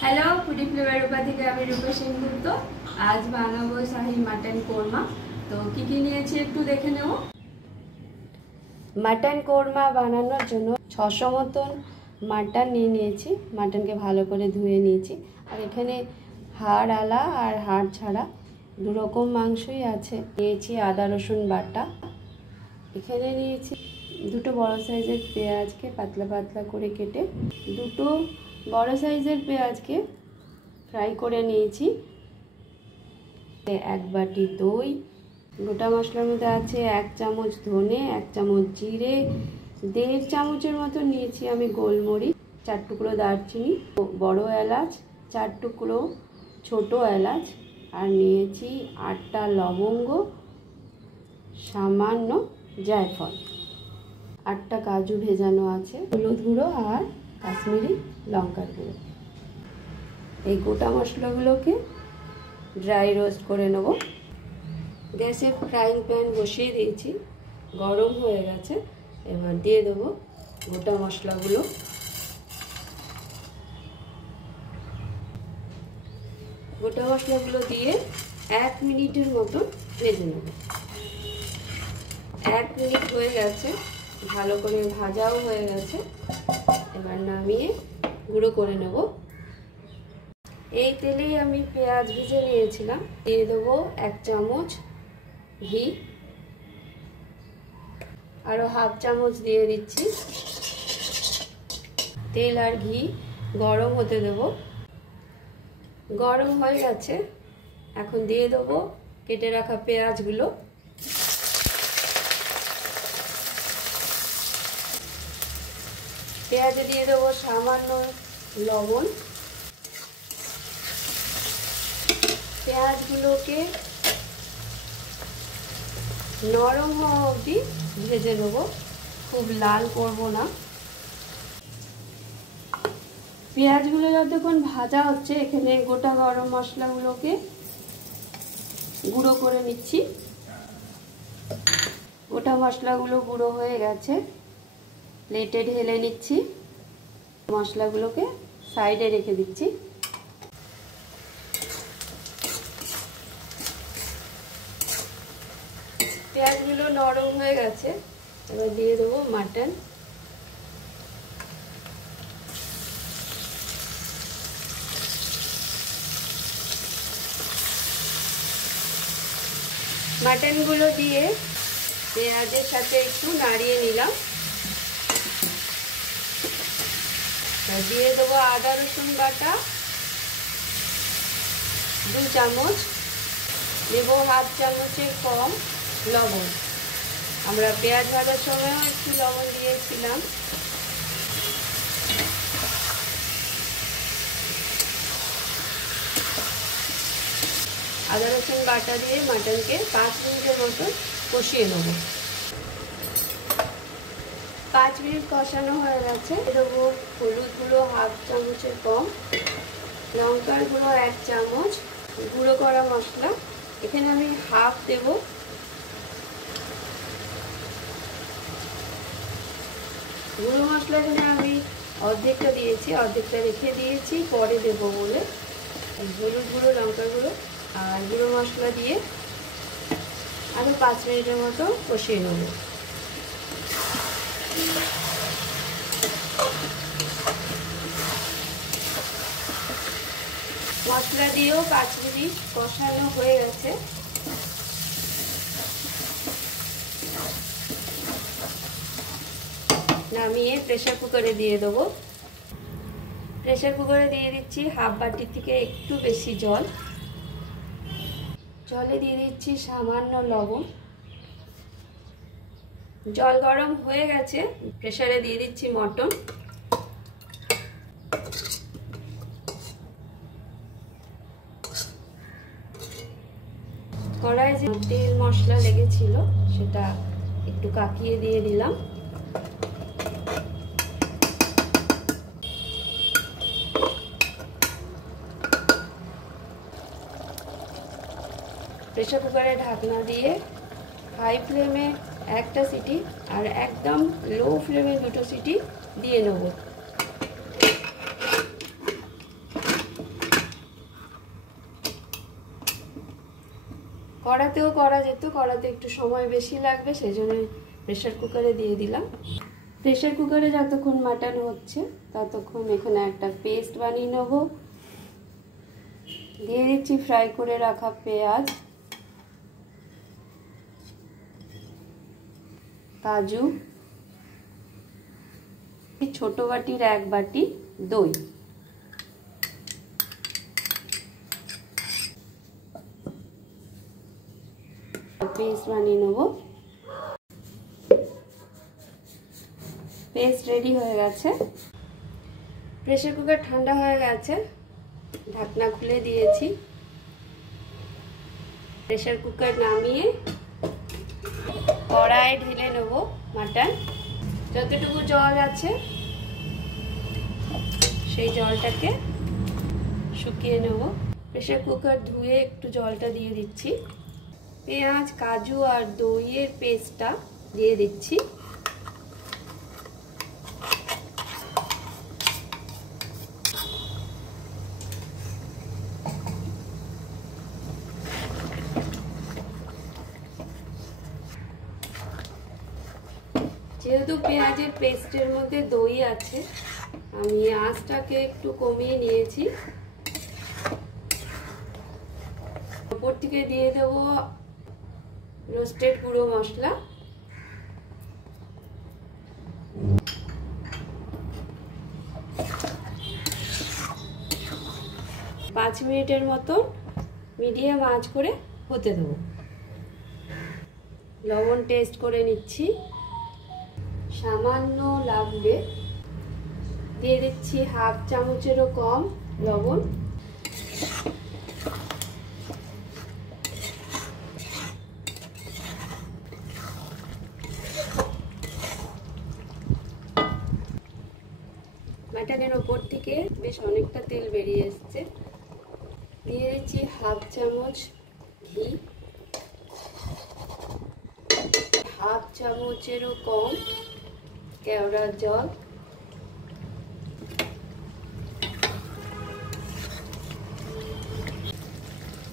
Hello foodie flavour रूपा থেকে আমি রূপা সেনগুপ্ত। आज বানাবো শাহী মাটন কোরমা। তো কি কি নিয়েছি একটু দেখে নেব। মাটন কোরমা বানানোর জন্য 600 মতন মাটন নিয়েছি। মাটনকে ভালো করে ধুয়ে নিয়েছি। আর এখানে হাড় আলা আর হাড় ছাড়া দু রকম মাংসই আছে। নিয়েছি আদা রসুন বাটা। এখানে নিয়েছি দুটো বড় সাইজের পেঁয়াজকে পাতলা পাতলা করে কেটে, দুটো বড় সাইজের পেঁয়াজকে ফ্রাই করে নিয়েছি। এক বাটি দই, গোটা মশলার মধ্যে আছে 1 চামচ ধনে, 1 চামচ জিরে, 1.5 চামচের মতো নিয়েছি আমি গোলমরিচ, 4 টুকরো দারচিনি, বড় এলাচ 4 টুকরো, ছোট এলাচ, আর নিয়েছি 8টা লবঙ্গ, সামান্য জায়ফল, 8টা কাজু ভেজানো আছে, হলুদ গুঁড়ো আর কাশ্মীরি লঙ্কার গুঁড়ো। এই গোটা মশলাগুলোকে ড্রাই রোস্ট করে নেব। গ্যাসে ফ্রাইং প্যান বসিয়ে দিয়েছি, গরম হয়ে গেছে। এবার দিয়ে দেবো গোটা মশলাগুলো। গোটা মশলাগুলো দিয়ে 1 মিনিটের মতো ভেজে নেব। 1 মিনিট হয়ে গেছে, ভালো করে ভাজাও হয়ে গেছে। এবার নামিয়ে গুঁড়ো করে নেব। এই তেলেই আমি পেঁয়াজ ভেজে নিয়েছিলাম। দিয়ে দেবো 1 চামচ ঘি, আরও হাফ চামচ দিয়ে দিচ্ছি। তেল আর ঘি গরম হতে দেব। গরম হয়ে গেছে, এখন দিয়ে দেবো কেটে রাখা পেঁয়াজগুলো। পেঁয়াজে দিয়ে দেবো সামান্য লবণ। পেঁয়াজগুলোকে নরম হওয়া অবধি ভেজে নেব, খুব লাল করব না। পেঁয়াজগুলো যতক্ষণ ভাজা হচ্ছে, এখানে গোটা গরম মশলাগুলোকে গুঁড়ো করে নিচ্ছি। গোটা মশলাগুলো গুঁড়ো হয়ে গেছে, প্লেটে ঢেলে নিচ্ছি। মশলাগুলোকে সাইডে রেখে দিচ্ছি। পেঁয়াজগুলো নরম হয়ে গেছে, এবার দিয়ে দেবো মাটন। মাটনগুলো দিয়ে পেঁয়াজের সাথে একটু নাড়িয়ে নিলাম। দিয়ে দেবো আদা রসুন বাটা 2 চামচ, দেবো হাফ চামচের কম লবণ। আমরা পেঁয়াজ ভাজার সময়ও একটু লবণ দিয়েছিলাম। আদা রসুন বাটা দিয়ে মাটনকে 5 মিনিটের মতো কষিয়ে নেব। 5 মিনিট কষানো হয়ে গেছে। দেবো হলুদ গুঁড়ো হাফ চামচের কম, লঙ্কার গুঁড়ো 1 চামচ, গুঁড়ো করা মশলা এখানে আমি হাফ দেব। গুঁড়ো মশলা এখানে আমি অর্ধেকটা দিয়েছি, অর্ধেকটা রেখে দিয়েছি পরে দেবো বলে। হলুদ গুঁড়ো, লঙ্কার গুঁড়ো আর গুঁড়ো মশলা দিয়ে আরও 5 মিনিটের মতো কষিয়ে নেব। মশলা দিয়েও 5 মিনিট কষানো হয়ে গেছে। নামিয়ে প্রেসার কুকারে দিয়ে দেবো। প্রেসার কুকারে দিয়ে দিচ্ছি হাফ বাটির থেকে একটু বেশি জল। জলে দিয়ে দিচ্ছি সামান্য লবণ। জল গরম হয়ে গেছে, প্রেসারে দিয়ে দিচ্ছি মটন। কড়াইয়ে যে তেল মশলা লেগেছিল সেটা একটু কাকিয়ে দিয়ে দিলাম। প্রেসার কুকারে ঢাকনা দিয়ে হাই ফ্লেমে 1টা সিটি আর একদম লো ফ্লেমে 2টো সিটি দিয়ে নেব। কড়াতেও করা যেত, কড়াতে একটু সময় বেশি লাগবে, সেই জন্য প্রেশার কুকারে দিয়ে দিলাম। প্রেশার কুকারে যতক্ষণ মাটন হচ্ছে ততক্ষণ এখানে একটা পেস্ট বানিয়ে নেব। দিয়ে দিচ্ছি ফ্রাই করে রাখা পেঁয়াজ, কাজু, ছোট বাটির 1 বাটি দই, পেস্ট বানিয়ে নেব। পেস্ট রেডি হয়ে গেছে। প্রেসার কুকার ঠান্ডা হয়ে গেছে, ঢাকনা খুলে দিয়েছি। প্রেসার কুকার নামিয়ে কড়াইয়ে ঢেলে নেব মাটন। যতটুকু জল আছে সেই জলটাকে শুকিয়ে নেব। প্রেসার কুকার ধুয়ে একটু জলটা দিয়ে দিচ্ছি। পেঁয়াজ, কাজু আর দইয়ের পেস্টটা দিয়ে দিচ্ছি। যেহেতু পেঁয়াজের পেস্টের মধ্যে দই আছে, আমি আঁচটাকে একটু কমিয়ে নিয়েছি। উপর থেকে দিয়ে দেব রোস্টেড গুঁড়ো মশলা, পাঁচ মিনিটের মতো মিডিয়াম আঁচ করে হতে দেবো। লবণ টেস্ট করে নিচ্ছি, সামান্য লাগবে। দিয়ে দিচ্ছি 1/2 চামচেরও কম লবণ। মাটনের ওপর থেকে বেশ অনেকটা তেল বেরিয়ে এসছে। দিয়ে দিচ্ছি 1/2 চামচ ঘি, 1/2 চামচেরও কম কেওড়ার জল।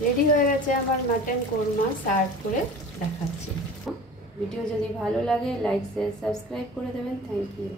রেডি হয়ে গেছে আমার মাটন কোরমা। সার্ভ করে দেখাচ্ছি। ভিডিও যদি ভালো লাগে লাইক শেয়ার সাবস্ক্রাইব করে দেবেন। Thank you.